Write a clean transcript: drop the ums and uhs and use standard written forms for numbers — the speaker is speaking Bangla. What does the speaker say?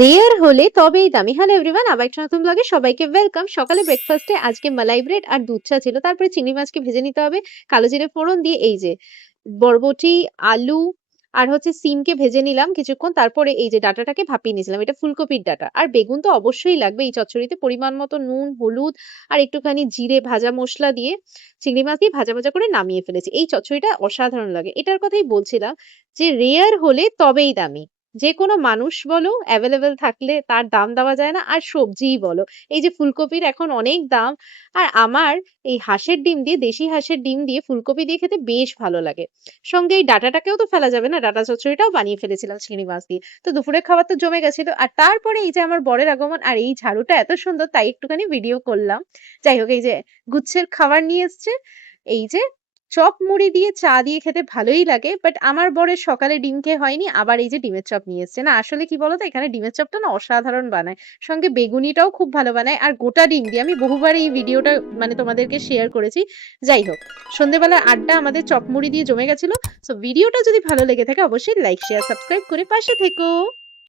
রেয়ার হলে তবেই দামি। হ্যালো এভরিওয়ান, আবার একটা নতুন ব্লগে সবাইকে ওয়েলকাম। সকালে ব্রেকফাস্টে আজকে মালাই ব্রেড আর দুধ চা ছিল। তারপরে চিংড়ি মাছকে ভেজে নিতে হবে কালো জিরে ফোড়ন দিয়ে। এই যে বরবটি, আলু আর হচ্ছে সিমকে ভেজে নিলাম কিছুক্ষণ। তারপরে এই যে ডাঁটাটাকে ভাপিয়ে নিয়েছিলাম, এটা ফুলকপির ডাঁটা। আর বেগুন তো অবশ্যই লাগবে এই চচ্চড়িতে। পরিমাণ মতো নুন, হলুদ আর একটুখানি জিরে ভাজা মশলা দিয়ে চিংড়ি মাছ দিয়ে ভাজা ভাজা করে নামিয়ে ফেলেছি। এই চচ্চড়িটা অসাধারণ লাগে। এটার কথাই বলছিলাম যে রেয়ার হলে তবেই দামি। যেকোনো মানুষ বলো এভেইলেবল থাকলে তার দাম দেওয়া যায় না। আর সবজিই বলো, এই যে ফুলকপির এখন অনেক দাম। আর আমার এই হাঁসের ডিম দিয়ে, দেশি হাঁসের ডিম দিয়ে ফুলকপি দিয়ে খেতে বেশ ভালো লাগে। সঙ্গে এই ডাঁটাটাকেও তো ফেলা যাবে না, ডাঁটা চচ্চড়িটাও বানিয়ে ফেলেছিলাম চিংড়ি মাছ দিয়ে। তো দুপুরের খাবার তো জমে গেছিল। আর তারপরে এই যে আমার বরের আগমন, আর এই ঝাড়ুটা এত সুন্দর তাই একটুখানি ভিডিও করলাম। যাই হোক, এই যে গুচ্ছের খাবার নিয়ে এসছে। এই যে চপ মুড়ি দিয়ে চা দিয়ে খেতে ভালোই লাগে, বাট আমার বরের সকালে ডিম খেয়ে হয়নি, আবার এই যে ডিমের চপ নিয়ে এসছে। না আসলে কি বলতো, এখানে ডিমের চপটা না অসাধারণ বানায়। সঙ্গে বেগুনিটাও খুব ভালো বানায়, আর গোটা ডিম দিয়ে। আমি বহুবার এই ভিডিওটা মানে তোমাদেরকে শেয়ার করেছি। যাই হোক, সন্ধ্যেবেলার আড্ডা আমাদের চপ মুড়ি দিয়ে জমে গেছিল। সো ভিডিওটা যদি ভালো লেগে থাকে অবশ্যই লাইক শেয়ার সাবস্ক্রাইব করে পাশে থেকো।